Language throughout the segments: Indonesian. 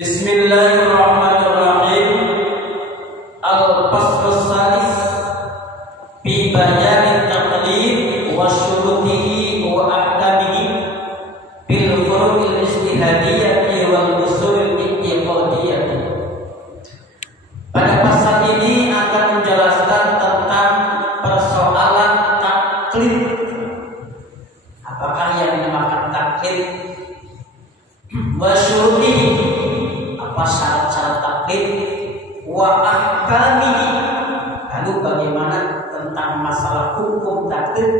Bismillahirrahmanirrahim. Al-Faslus Salis fi bayan at-taqlid wa syurutihi wa ahkamihi bil furu'il ijtihadiyyah wal usul i'tiqadiyyah. Pada pasal ini akan menjelaskan tentang persoalan taklid. Apakah yang dinamakan taklid? Wa syurutihi, apa syarat-syarat taklid, wa ahkamihi, lalu bagaimana tentang masalah hukum taklid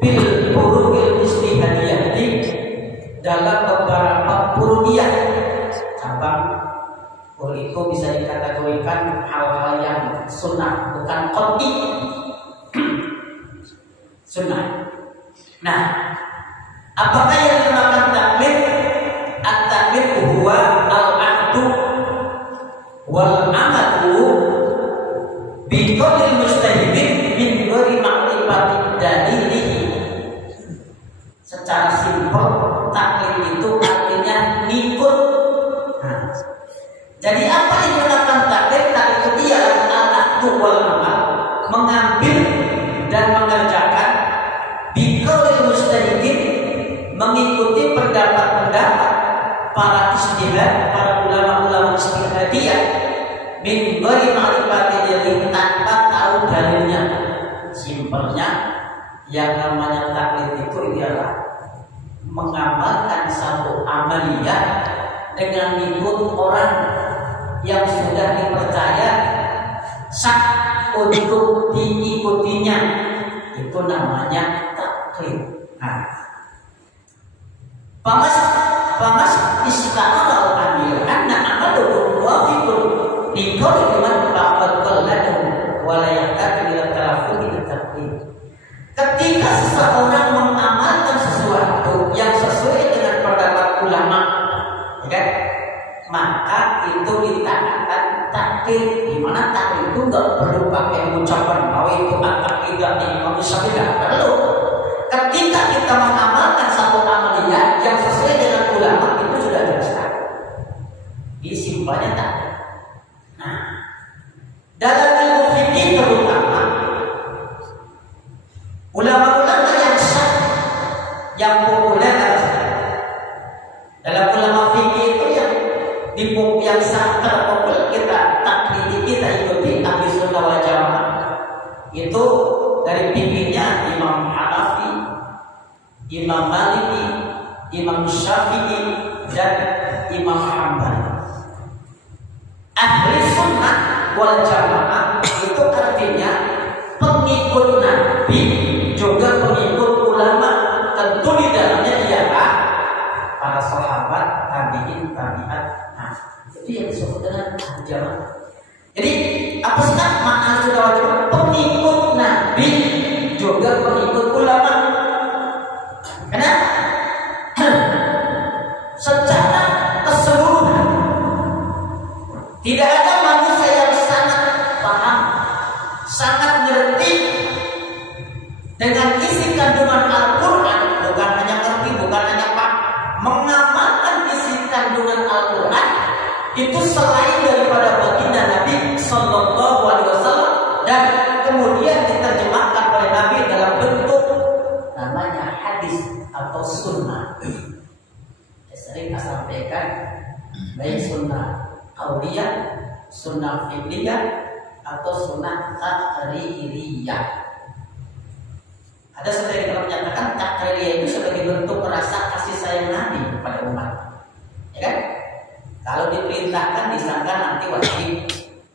bil furu'il ijtihadiyyah, dalam beberapa furu'iyah cabang. Furu' itu bisa dikategorikan hal-hal yang sunnah, bukan qat'i. Sunnah. Nah, apakah yang dinamakan taklid? At-taklid huwa al-ahdu wal amatu bi qaulil mujtahidin min ghairi ma'rifati dalilihi. Secara simpel, taklid itu artinya ngikut. Nah, jadi apa yang dinamakan taklid? Taklid itu ialah al-ahdu wal amal, mengambil dan mengerjakan bi qaulil mujtahidin, mengikuti pendapat-pendapat para ijtihad, para ulama-ulama ijtihadiyah, min ghairi ma'rifati dalil, tanpa tahu dalilnya. Simpelnya, yang namanya taklid itu ialah mengamalkan satu amaliyah dengan ikut orang yang sudah dipercaya sah untuk diikutinya. Itu namanya taklid. Nah, Famas ista'ala al-amil anna amaluhu wafiqun bi qawli man faqad qallahu wa la yahtaju ila talaffuz at-taqlid. Ketika seseorang mengamalkan sesuatu yang sesuai dengan pendapat ulama, ya kan? Maka itu dikatakan taklid. Di mana taklid itu enggak perlu pakai ucapan bahwa itu taklid dari Imam Syafi'i, tidak perlu. Ketika kita mengamalkan satu amaliyah yang sesuai dengan ulama, itu sudah jelas. Ini simpelnya taklid. Nah, dalam ilmu fikih terutama, ulama-ulama yang sah, yang populer dalam ulama fikih itu yang sah terpopuler kita taklidi, kita ikuti ahli sunnah wal jamaah. Itu dari fikihnya Imam Hanafi, Imam Maliki, Imam Syafi'i, dan Imam Hambali. Ahli sunnah wal jamaah itu artinya pengikut Nabi, juga pengikut ulama. Tentu di dalamnya ialah para sahabat, tabi'in, tabi'at. Nah, itu yang disebut dengan ahli jamaah. Jadi apa sih makna sunnah wal jamaah? Pengikut Nabi, juga pengikut ulama. Kenapa? Secara keseluruhan tidak ada manusia yang sangat paham, sangat ngerti dengan isi kandungan Al-Quran. Bukan hanya ngerti, bukan hanya paham, mengamalkan isi kandungan Al-Quran itu selain daripada baginda Nabi Sallallahu Alaihi Wasallam, dan kemudian diterjemahkan oleh Nabi dalam bentuk namanya hadis atau sunnah. Sering saya sampaikan, baik sunnah qauliyah, sunnah fi'liyah, atau sunnah taqririyah. Ada sebagian yang menyatakan taqririyah itu sebagai bentuk rasa kasih sayang Nabi kepada umat, ya kan? Kalau diperintahkan disangka nanti wajib,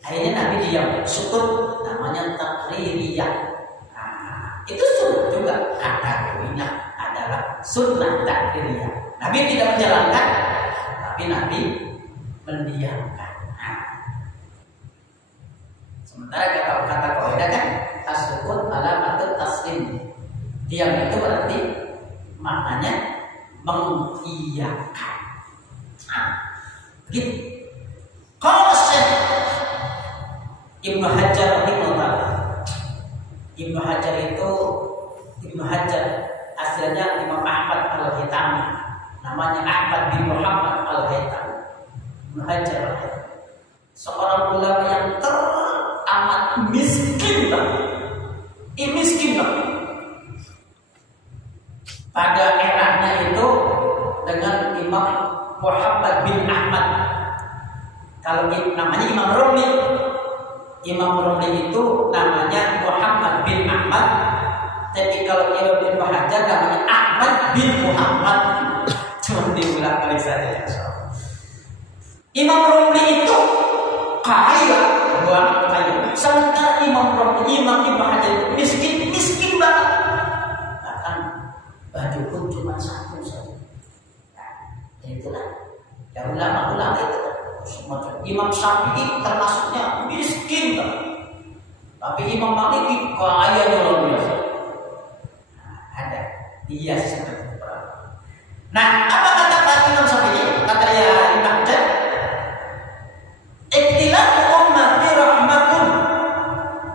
akhirnya Nabi diam, syukur, namanya taqririyah. Nah, itu sunnah juga, kategorinya adalah sunnah taqririyah. Nabi tidak menjalankan, tapi Nabi mendiamkan. Nah, sementara kata kaidah kan tasukut alamatut taslim. Diam itu berarti maknanya mengiyakan. Nah, begitu. Kalau Syekh Ibnu Hajar rahimahullah, Ibnu Hajar itu hasilnya Imam Ahmad al-Haytami, namanya Ahmad bin Muhammad al-Haytami. Hajar seorang ulama yang teramat miskin banget. Miskin banget. Pada eranya itu dengan Imam Muhammad bin Ahmad. Kalau namanya Imam Romli. Imam Romli itu namanya Muhammad bin Ahmad. Tapi kalau Ibnu Hajar namanya Ahmad bin Muhammad. Cuma diulang kali saja ya. Imam Romli itu kaya, banget kaya. Sementara Imam Ibnu Hajar itu miskin banget. Bahkan baju pun cuma satu saja. Nah, itulah. Ya ulama-ulama itu. Imam Syafi'i termasuknya miskin banget. Tapi Imam Maliki kaya luar biasa. Nah, ada dia seperti itu. Nah, apa kata Pak Imam Syafi'i? Kata ya Ibnu Hajar, ikhtilaf ummati rahmatun.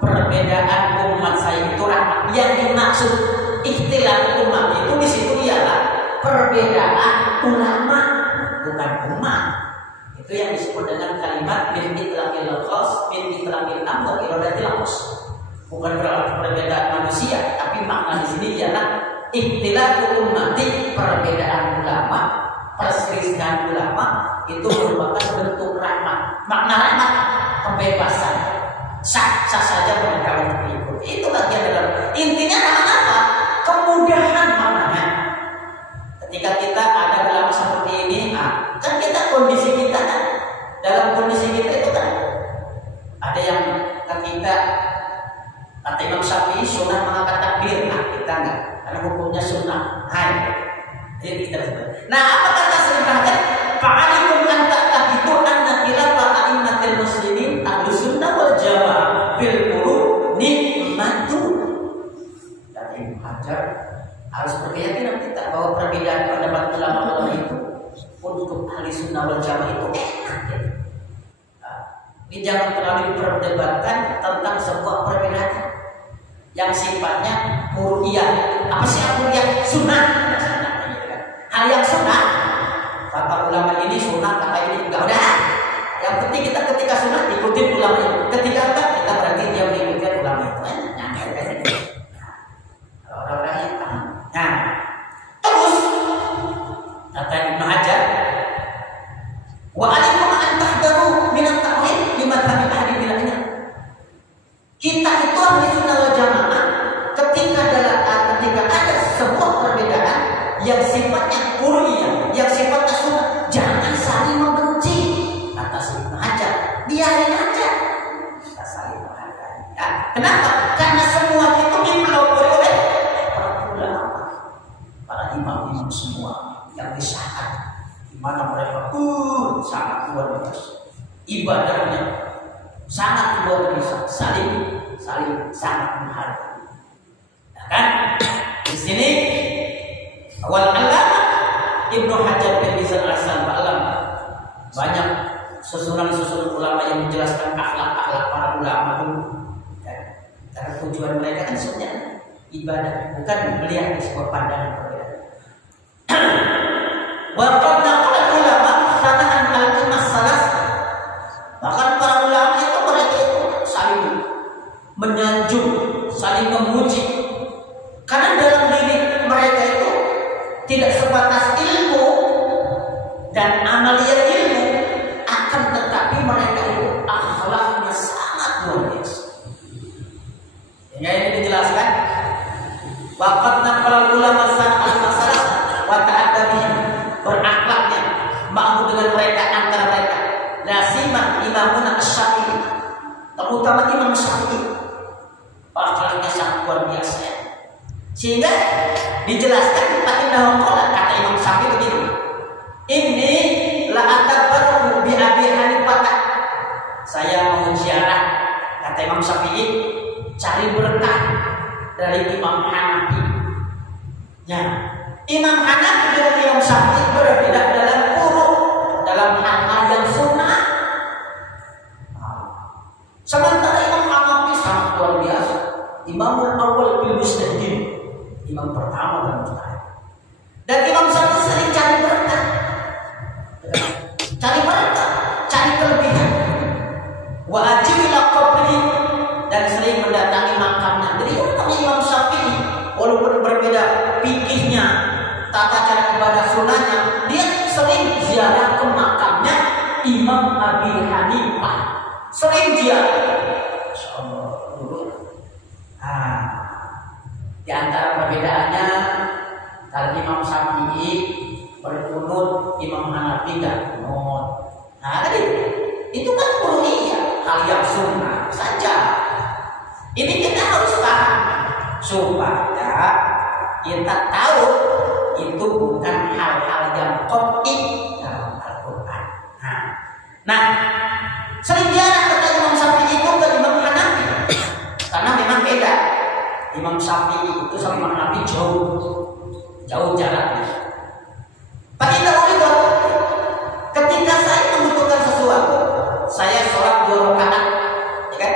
Perbedaan umat saya itu rahmat. Yang dimaksud ikhtilaf umat itu di situ ialah perbedaan ulama, bukan umat. Itu yang disebut dengan kalimat min itlaqil khas min itlaqil am wa iradatil khas. Bukan berarti perbedaan manusia, tapi makna di sini ialah ikhtilaf ummati, perbedaan ulama, perselisihan ulama itu merupakan bentuk rahmat. Makna rahmat kebebasan, sah saja mereka untuk ikut. Itu bagian dalam intinya apa? Kemudahan maknanya. Ketika kita ada ulama seperti ini, kan kita kondisi kita kan dalam kondisi kita itu kan ada yang ketika kata Imam Syafi'i sunnah mengangkat takbir, kita enggak. Karena hukumnya sunnah. Jadi kita nah, apa kata sebenarnya? Fa'alikum an ta'taqidu anna khilafah a'immatil muslimin ahlus sunnah wal jamaah bil qulub nikmatu. Dan Ibnu Hajar harus berkeyakinan kita bahwa perbedaan pendapat ulama itu untuk ahli sunnah wal jamaah itu enak. Ini jangan terlalu diperdebatkan tentang sebuah perbedaan yang sifatnya mur'iyah. Apa sih mur'iyah? Sunnah. Hal yang sunnah, kata ulama ini sunnah, kata ini enggak, udah. Yang penting kita ketika sunnah ikutin ulama itu. Ketika enggak, kita berarti dia mengikuti ulama itu. Kalau orang-orang yang paham. Nah, terus kata Ibnu Hajar, wa alaikum an tahdaru min at-ta'wil li madhhabi ahli bid'ah. Kita itu ahli sunnah wal jamaah ketika ada sebuah perbedaan yang sifatnya qur'iyah, yang sifatnya sunnah, jangan saling membenci. Kata Ibnu Hajar, biarin aja. Kita saling menghargai. Ya, kenapa? Karena semua itu dipelopori oleh para ulama, para imam-imam semua yang disahkan, di mana mereka sangat luar biasa, ibadahnya sangat luar biasa, saling sangat menghargai. Ya kan? Di sini awal Ibnu Hajar bin Mizan al-Asqalani banyak susunan ulama yang menjelaskan akhlak para ulama dulu. Karena tujuan mereka kan sebenarnya ibadah, bukan melihat sebuah pandangan berbeda. Wa qad naqala ulama sana'an al-ummah salas. Bahkan para ulama itu mereka itu saling menyanjung, saling memuji. Karena dalam diri mereka itu tidak sebatas ilmu dan amalia ilmu, akan tetapi mereka itu akhlaknya sangat luar biasa. Ini dijelaskan. Waqad naqala ulama sana'al masalah wa ta'addabi, berakhlaknya ma'mu dengan mereka, antara mereka. Lasiman Imamuna Asy-Syafi'i, terutama Imam Syafi'i, akhlaknya sangat luar biasa. Sehingga dijelaskan kata Imam Syafi'i begini, ini la atabaru bi Abi Hanifah. Saya mau ziarah, kata Imam Syafi'i, cari berkah dari Imam Hanafi. Ya, Imam Hanafi dengan Imam Syafi'i berbeda dalam dalam hal-hal yang sunnah. Sementara Imam Hanafi sangat luar biasa, Imamul Awwal bil Mujtahidin, imam pertama dalam mujtahid. Dan Imam Syafi'i sering cari berkah. sering dia. Di antara perbedaannya, kalau Imam Syafi'i berkunut, Imam Hanafi tidak kunut. Nah, tadi itu kan kuruhiyah, hal yang sunnah saja. Ini kita harus paham supaya kita tahu itu bukan hal-hal yang qat'i dalam Al-Quran. Nah, sering jarang kata Imam Syafi'i itu ke Imam Hanafi, karena memang beda. Imam Syafi'i itu sama Imam Hanafi jauh jaraknya. Ketika saya membutuhkan sesuatu, saya sholat 2 rakaat, ya kan?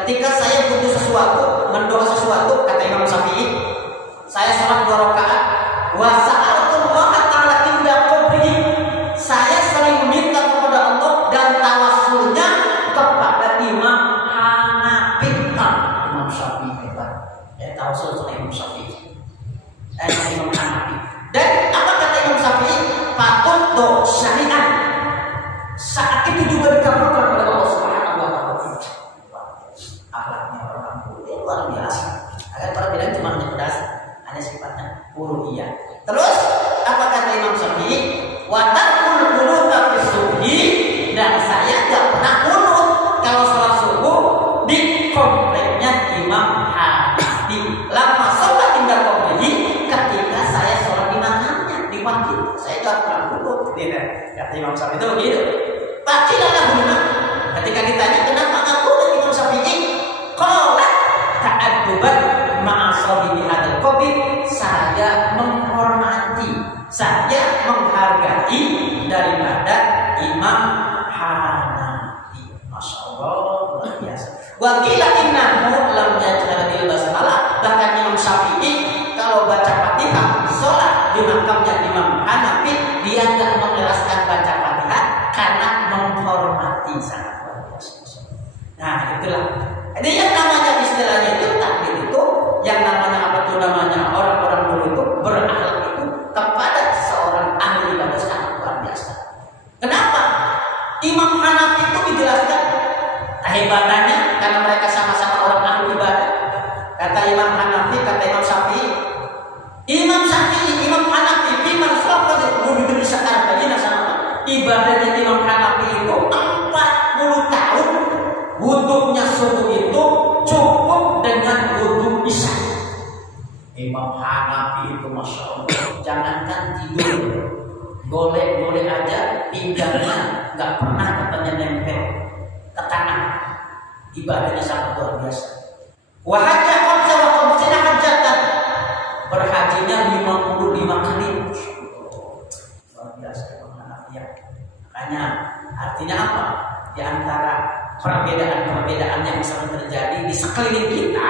Ketika saya butuh sesuatu, mendoa sesuatu, kata Imam Syafi'i, saya sholat 2 rakaat. Wa sa'altullaha ta'ala inda qabrihi. Saya sering meminta kepada Allah dan tawassulnya kepada Imam Hanafi. Imam Syafi'i hebat. Tawassul kepada Imam Syafi'i. Imam Hanafi. Dan apa kata Imam Syafi'i? Patut do syariat. Saat itu juga dikabulkan oleh Allah Subhanahu wa taala. Akhlaknya orang mulia luar biasa. Agar para bilang cuma hanya pedas, hanya sifatnya uluhiyah. Terus apa kata Imam Syafi'i? Wa tarkul qunuta fi subhi, dan saya enggak pernah qunut kalau salat subuh di kompleknya Imam Hanafi. Lama sholat indah qabrihi, ketika saya sholat di makamnya, di masjid, saya enggak pernah qunut. Kata Imam Syafi'i itu begitu. Pakilah guna. Ketika ditanya kenapa enggak qunut Imam Syafi'i, qala ta'adduban ma'a sahibi hadzal qabr, saya menghormati, saya menghargai daripada Imam Hanafi. Masya Allah, luar biasa. Wa qila innahu lam yajhar bil basmalah, bahkan Imam Syafi'i kalau baca Fatihah sholat di makamnya Imam Hanafi, dia enggak mengeraskan baca Fatihah karena menghormati, sangat luar biasa. Nah, itulah. Jadi yang namanya istilahnya itu takbir itu, yang namanya apa tuh namanya, orang-orang dulu itu berakhlak itu kepada seorang ahli ibadah sangat luar biasa. Kenapa? Imam Hanafi itu dijelaskan kehebatannya karena mereka sama-sama orang ahli ibadah. Kata Imam Hanafi, kata Imam Syafi'i, Imam Hanafi biman sholat lebih bisa arba'ina sama. Ibadahnya Imam Hanafi itu 40 tahun. Wudhunya subuh itu cukup dengan wudhu isya. Imam Hanafi itu Masya Allah, jangankan tidur, boleh aja pinggangnya nggak pernah katanya nempel ke tanah. Ibadahnya sangat luar biasa. Wahajah khamsa wa khamsina hajjatan, berhajinya 55 kali. Luar biasa Imam Hanafi. Makanya artinya apa? Di antara perbedaan-perbedaan yang bisa terjadi di sekeliling kita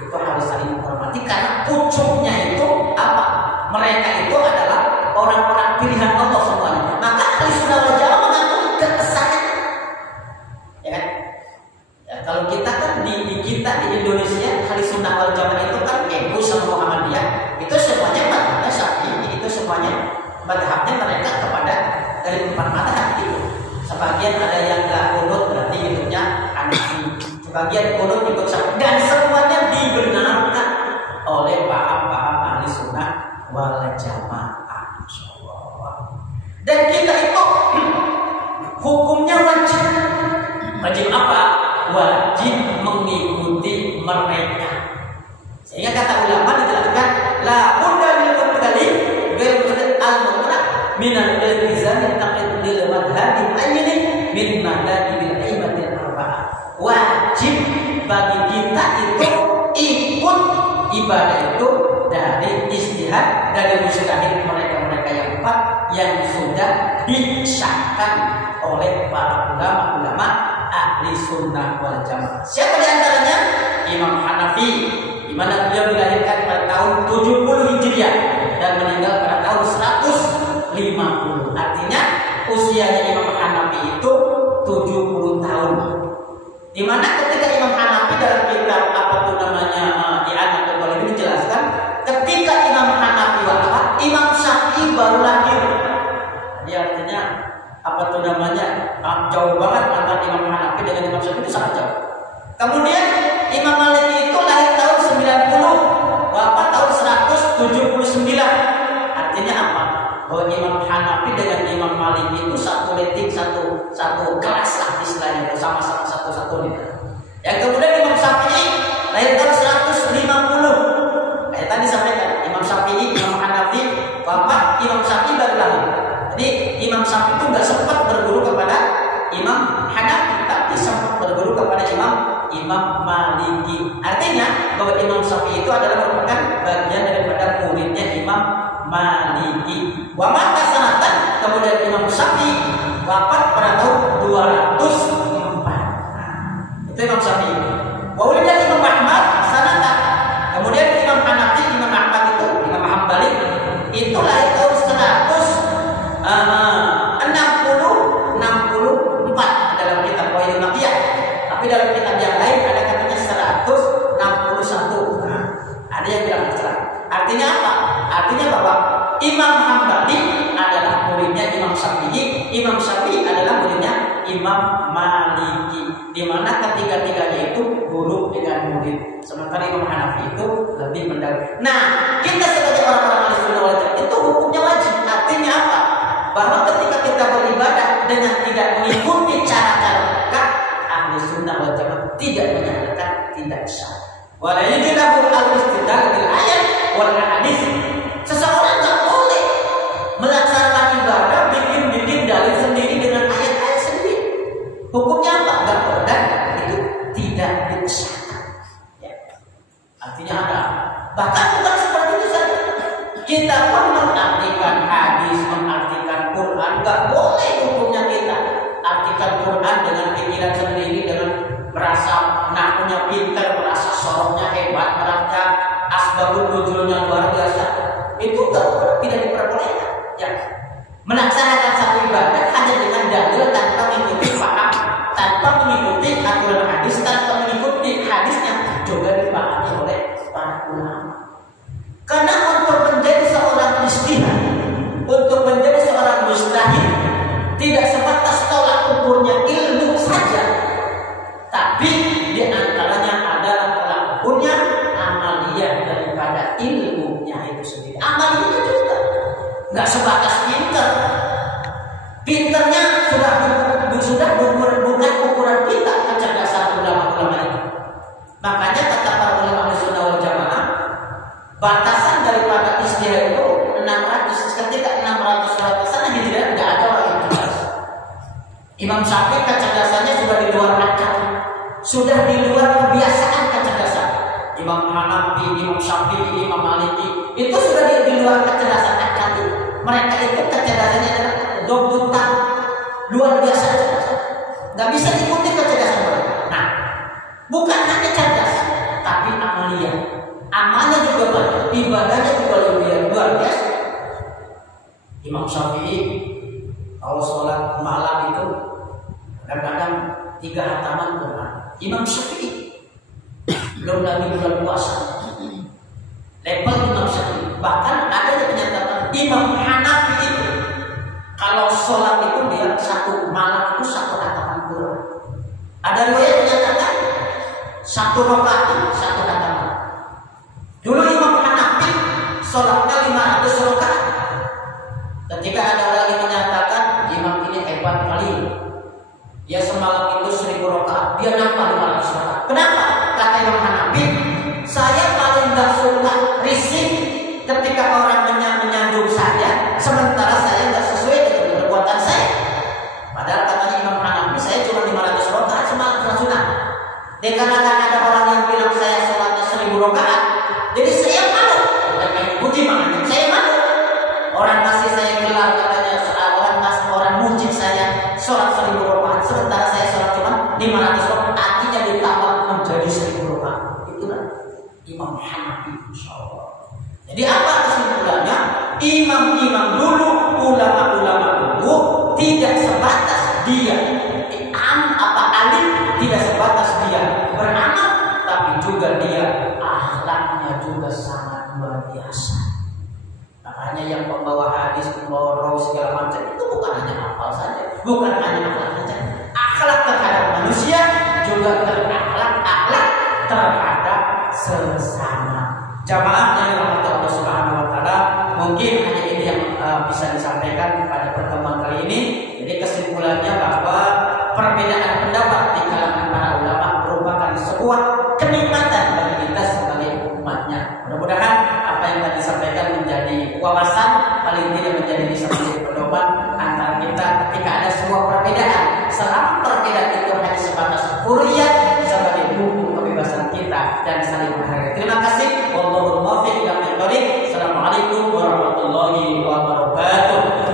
itu harus saling menghormati, karena pucuknya itu apa? Mereka itu adalah orang-orang pilihan Allah semuanya. Maka Ahlussunnah wal Jamaah mengakui kekesahan. Ya kan? Ya, kalau kita kan di kita di Indonesia, Ahlussunnah wal Jamaah itu kan NU sama Muhammadiyah, itu semuanya madhabnya Syafi'i, itu semuanya madhabnya mereka kepada dari 4 madhab itu. Sebagian ada yang nggak kunut, berarti hidupnya Hanafi. Sebagian kunut ikut Syafi'i, dan semuanya dibenarkan oleh paham-paham Ahlussunnah wal Jamaah. Dan kita itu hukumnya wajib. Wajib apa? Wajib mengikuti mereka. Sehingga kata ulama dijelaskan, la budda min mubtadi bil al-mutlaq min al-iltizam taqid lil madhhab ayyin min madhahibil aimatil arba'ah. Wajib bagi kita itu ikut ibadah itu dari ijtihad, dari mujtahid mereka-mereka yang 4 yang sudah disahkan oleh para ulama-ulama ahli sunnah wal jamaah. Siapa di antaranya? Imam Hanafi, di mana beliau dilahirkan pada tahun 70 Hijriah dan meninggal pada tahun 150. Artinya usianya Imam Hanafi itu 70 tahun. Di mana ketika Imam Hanafi dalam kitab apa itu namanya I'anatul Talibin dijelaskan, ketika Imam Hanafi wafat, Imam Syafi'i baru lahir. Jadi artinya apa jauh banget antara Imam Hanafi dengan Imam Syafi'i, itu sangat jauh. Kemudian Imam Maliki itu lahir tahun 90, wafat tahun 179. Artinya apa? Bahwa Imam Hanafi dengan Imam Maliki itu satu leting, satu kelas lah istilahnya, sama-sama satu nih. Yang kemudian Imam Syafi'i lahir tahun 150. Kayak tadi sampaikan, Imam Syafi'i, Imam Hanafi, wafat Imam Syafi'i baru lahir. Jadi Imam Syafi'i itu nggak sempat berguru kepada Imam Hanafi, tapi sempat berguru kepada Imam Maliki. Artinya bahwa Imam Syafi'i itu adalah merupakan bagian daripada muridnya Imam Maliki. Wa mata sanatan, kemudian Imam Syafi'i wafat pada tahun 204. Itu Imam Syafi'i. Wa ulida Imam Ahmad sanatan. Kemudian Imam Hanafi, Imam Ahmad itu, Imam Hambali itu lahir tahun 164 dalam kitab Qawaidul Maqiyah. Tapi dalam kitab yang lain ada katanya 161. Ada yang bilang salah. Artinya apa? Artinya bahwa Imam Hambali adalah muridnya Imam Syafi'i, Imam Syafi'i adalah muridnya Imam Maliki. Di mana ketiga-tiganya itu guru dengan murid. Sementara Imam Hanafi itu lebih mendalam. Nah, kita sebagai orang-orang Ahlussunnah wal Jamaah itu hukumnya wajib. Artinya apa? Bahwa ketika kita beribadah dengan tidak mengikuti cara-cara mereka, Ahlussunnah wal Jamaah tidak menyatakan tidak sah. Wala yajibu al-istidlal bil ayat wal hadis. Seseorang tak boleh melaksanakan ibadah bikin dalil sendiri dengan ayat-ayat sendiri. Hukumnya apa? Enggak boleh, dan itu tidak disahkan. Ya. Artinya ada. Bahkan bukan seperti itu saja. Kita pun mengartikan hadis, mengartikan Quran, enggak boleh hukumnya kita artikan Quran dengan pikiran sendiri, dengan merasa nakunya pintar, merasa sorongnya hebat, merasa asbabun nuzulnya luar biasa. Itu tidak diperbolehkan. Ya. Melaksanakan satu ibadah hanya dengan dalil tanpa mengikuti paham, tanpa mengikuti aturan hadis, tanpa mengikuti hadis yang juga dipahami oleh para ulama. Karena untuk menjadi seorang mujtahid, untuk menjadi seorang mujtahid tidak sebatas tolak ukurnya ilmu saja, tapi di antaranya adalah tolak ukurnya amaliyah daripada ilmunya itu sendiri. Amaliyah juga nggak sebatas pinter. Pinternya sudah bukan ukuran kita kecerdasan ulama-ulama itu. Makanya kata para ulama Ahlussunnah wal Jamaah, batasan daripada ijtihad itu 600. Ketika 600 batasan hijrah nggak ada orang yang cerdas. Imam Syafi'i kecerdasannya sudah di luar akal, sudah di luar kebiasaan kecerdasan. Imam Hanafi, Imam Syafi'i, Imam Maliki itu sudah di luar kecerdasan akal. Mereka itu kecerdasannya adalah dobutan luar biasa, nggak bisa diikuti kecerdasan mereka. Nah, bukan hanya cerdas, tapi amaliyah. Amalnya juga banyak, ibadahnya juga luar biasa. Imam Syafi'i kalau sholat malam itu kadang-kadang 3 hataman Quran. Imam Syafi'i belum lagi bulan puasa. Level Imam Syafi'i. Bahkan ada yang menyatakan Imam Hanafi itu kalau sholat itu dia satu malam itu 1 hataman Quran. Ada riwayat menyatakan 1 rakaat 1 hataman. Dulu Imam Hanafi sholatnya 500 rakaat. Ketika ada orang yang menyatakan imam ini hebat kali, dia semalam itu 1000 rakaat, dia nambah 500 rakaat. Kenapa? Kata Imam Hanafi, saya paling gak suka risih ketika orang menyandung saya, sementara saya gak sesuai dengan perbuatan saya. Padahal katanya Imam Hanafi, saya cuma 500 rakaat semalam sunnah. Dikarenakan ada orang yang bilang saya sholatnya 1000 rakaat, jadi saya malu. Bukan mengikuti makanya, saya malu. Orang kasih saya gelar katanya, orang muji saya sholat 1000 rakaat, sementara saya sholat cuma 500 rakaat, artinya ditambah menjadi 1000 rakaat. Itulah Imam Hanafi, insyaallah. Jadi apa kesimpulannya? Imam-imam dulu, ulama-ulama dulu tidak sebatas dia alim, tidak sebatas dia beramal, tapi juga dia akhlaknya juga sangat luar biasa. Makanya yang pembawa hadis, pembawa rawi segala macam itu bukan hanya hafal saja, Bukan hanya akhlak saja, akhlak terhadap manusia juga terakhlak terhadap sesama. Jamaah